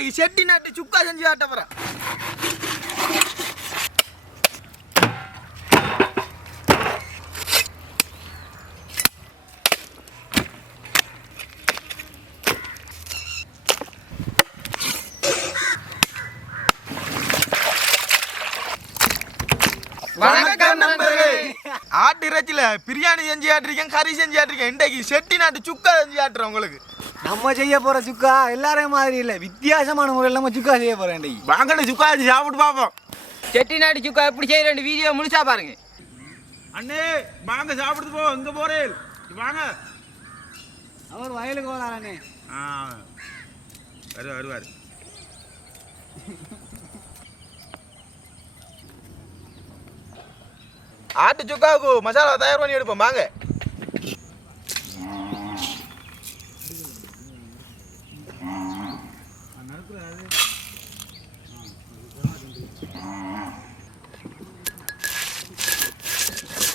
இன்றைக்கு செட்டிநாட்டு சுக்கா செஞ்சு காட்ட போகிறேன். ஆட்டு இறைச்சில பிரியாணி செஞ்சு ஆட்டிருக்கேன், கறி செஞ்சு ஆட்டிருக்கேன். இன்றைக்கு செட்டிநாட்டு சுக்கா செஞ்சு ஆட்டுறேன் உங்களுக்கு. நம்ம செய்ய போற சுக்கா எல்லாரையும் மாதிரி இல்லை, வித்தியாசமான முறையில் நம்ம சுக்கா செய்ய போறோம். இன்றைக்கு வாங்கன்னு சுக்கா செஞ்சு சாப்பிட்டு பார்ப்போம். செட்டிநாட்டு சுக்கா எப்படி செய்யற வீடியோ முழுசா பாருங்க. அண்ணே வாங்க சாப்பிட்டு போ. இங்க போறேன் வாங்க. அவர் வயலுக்கு போறானே. வருவார். ஆட்டு சுக்காவுக்கு மசாலா தயார் பண்ணி எடுப்போம் வாங்க.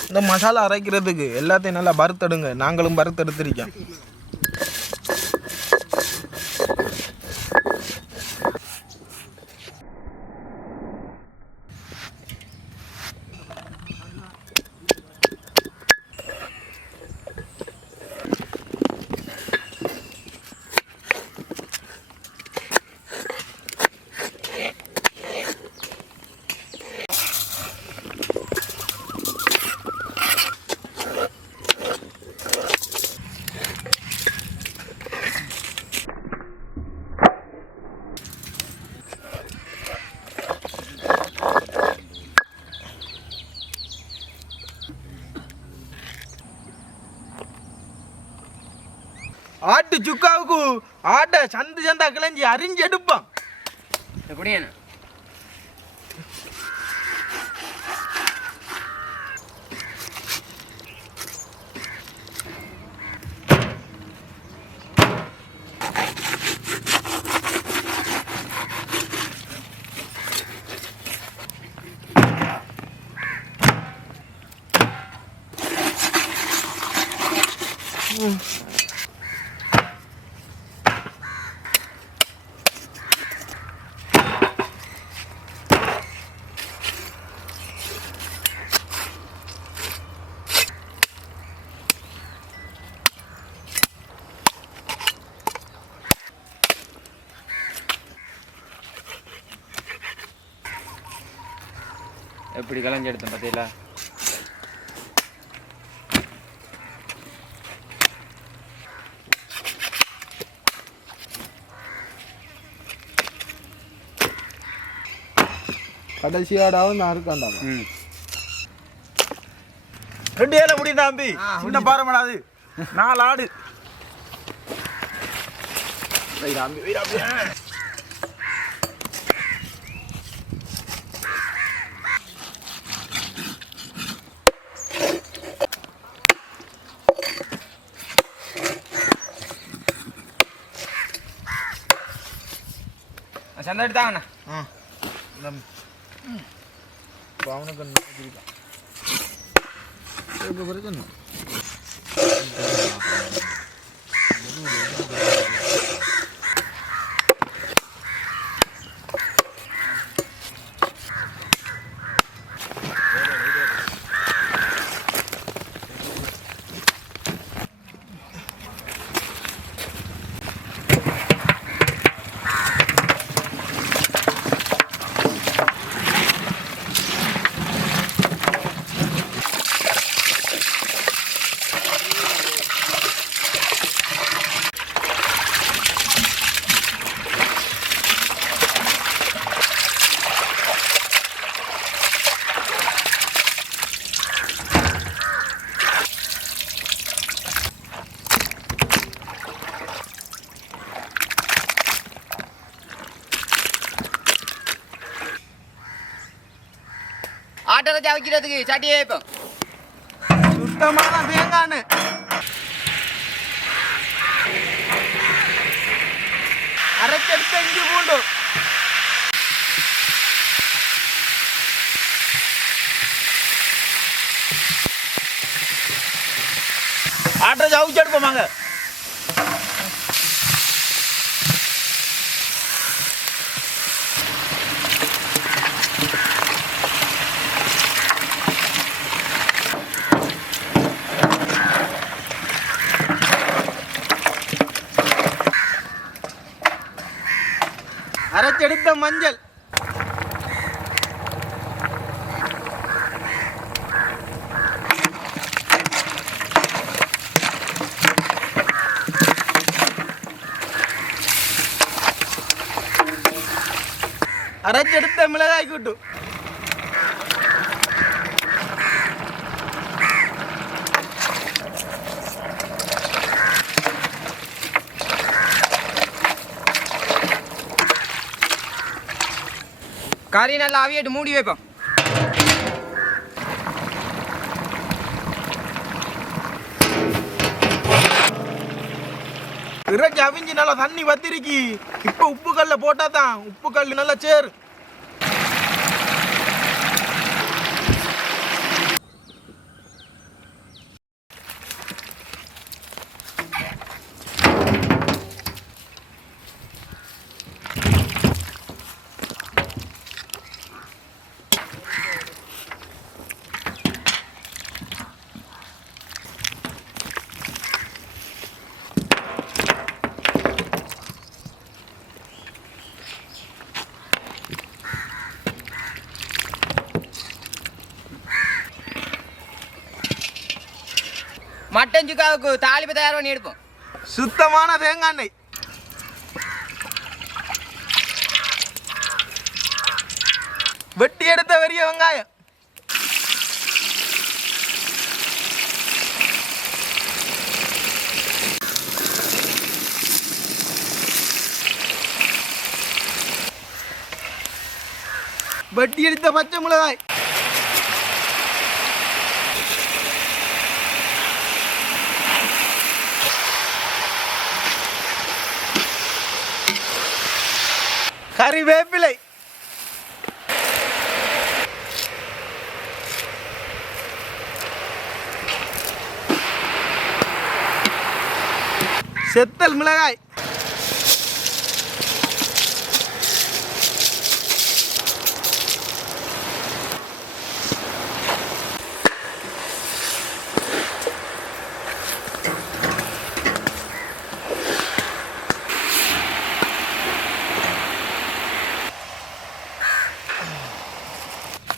இந்த மசாலா அரைக்கிறதுக்கு எல்லாத்தையும் நல்லா வறுத்தெடுங்க. நாங்களும் வறுத்தெடுத்திருக்கோம். ஆட்டு சுக்காவுக்கு ஆட்டை சந்தா கிளஞ்சி அரிஞ்சு எடுப்போம். எப்படியா எப்படி கலஞ்சி எடுத்தேன் பார்த்தீங்களா? கடைசியாடாவும் நான் இருக்காண்டா. ரெண்டு ஏழை முடியும் தம்பி. சின்ன பாரமடாது 4 ஆடு. சண்டை எடுத்தாங்கண்ணா. ஆட்டரை ஜாவிக்கிறதுக்கு சட்டியே இப்போ சுத்தமான தேங்காய் அரைச்செடுத்து இஞ்சி பூண்டு ஆட்டரை ஜாவிச்சு எடுப்போமாங்க. அரைச்செடுத்த மஞ்சள், அரைச்செடுத்த மிளகாய் கூட்டு, கறி நல்லா அவியட்டு மூடி வைப்போம். இறைச்சி அவிஞ்சி நல்லா தண்ணி வத்திருக்கி. இப்போ உப்பு கல்ல போட்டா தான் உப்பு கல் நல்லா சேரு. மட்டன் சுக்காவுக்கு தாளிப்பு தயார் பண்ணி எடுப்போம். சுத்தமான தேங்காய் எண்ணெய், வெட்டி எடுத்த பெரிய வெங்காயம், வெட்டி எடுத்த பச்சை மிளகாய், கறிவேப்பிலை, செத்தல் மிளகாய்,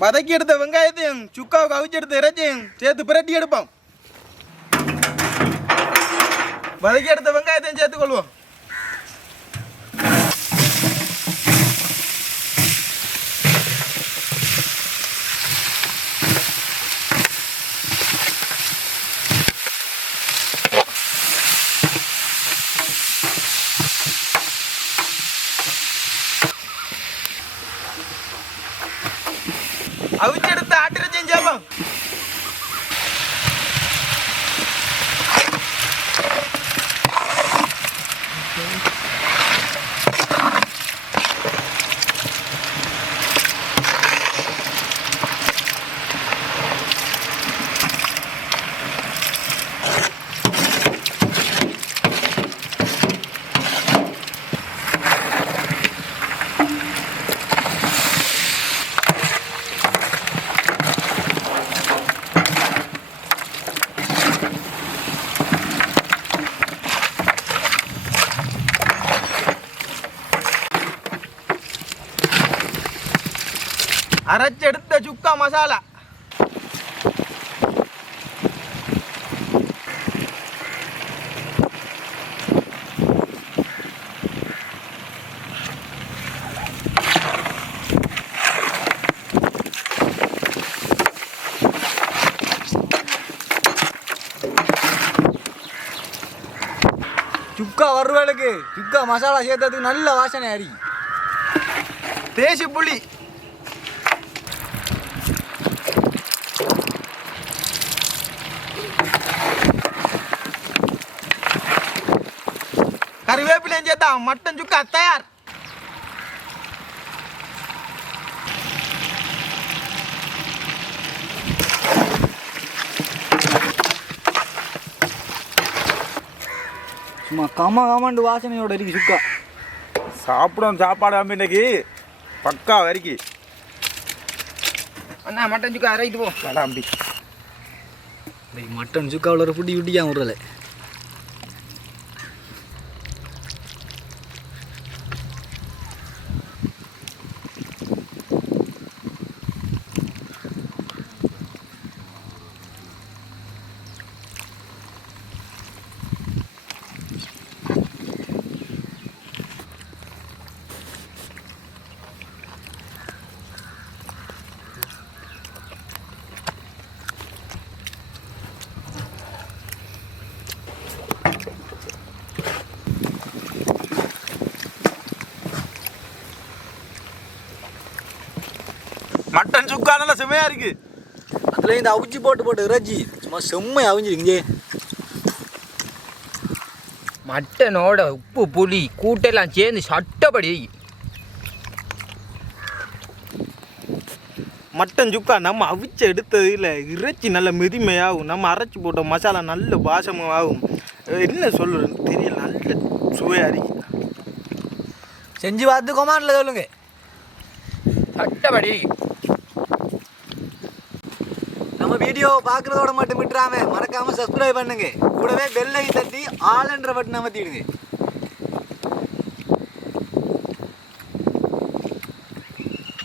வதக்கி எடுத்த வெங்காயத்தையும் சுக்காவுக்கு அவிச்சு எடுத்த இறைச்சியும் சேர்த்து பிரட்டி எடுப்போம். வதக்கி எடுத்த வெங்காயத்தையும் சேர்த்து கொள்வோம். அவிச்செடுத்த ஆட்டிறைச்சியும் சேர்ப்போம். அரைச்செடுத்த சுக்கா மசாலா, சுக்கா வறுவலுக்கு சுக்கா மசாலா சேர்த்ததுக்கு நல்ல வாசனை அடி. தேசி புளி, கறிவேப்பிலையும் சேர்த்தா மட்டன் சுக்கா தயார். சும்மா கமாண்டு வாசனையோட இருக்கு சுக்கா. சாப்பிடும் சாப்பாடு இன்னைக்கு பக்கா வரைக்கி. அண்ணா மட்டன் சுக்கா ரைட்டு போ. அம்பி மட்டன் சுக்காவில் ஒரு புட்டி விட்டியா விட்றல. மட்டன் சுக்கா நல்லா செமையா இருக்கு. அதில் இந்த அவிச்சு போட்டு இறைச்சி சும்மா செம்மை அவிஞ்சிருங்க. மட்டனோட உப்பு புளி கூட்டெல்லாம் சேர்ந்து சட்டப்படி. மட்டன் சுக்கா நம்ம அவிச்சு எடுத்தது இல்லை, இறைச்சி நல்ல மெதுமையாகும், நம்ம அரைச்சி போட்ட மசாலா நல்ல வாசமாகும். என்ன சொல்கிறேன்னு தெரியல, நல்ல சுவையாக இருக்கு. செஞ்சு பார்த்து கொமாண்டில் சொல்லுங்க. சட்டப்படி. நம்ம வீடியோ பார்க்குறதோட மட்டும் விட்டுறாம மறக்காமல் சப்ஸ்கிரைப் பண்ணுங்க. கூடவே பெல் ஐ தட்டி ஆல் என்ற பட்டன் அமர்த்திடுங்க.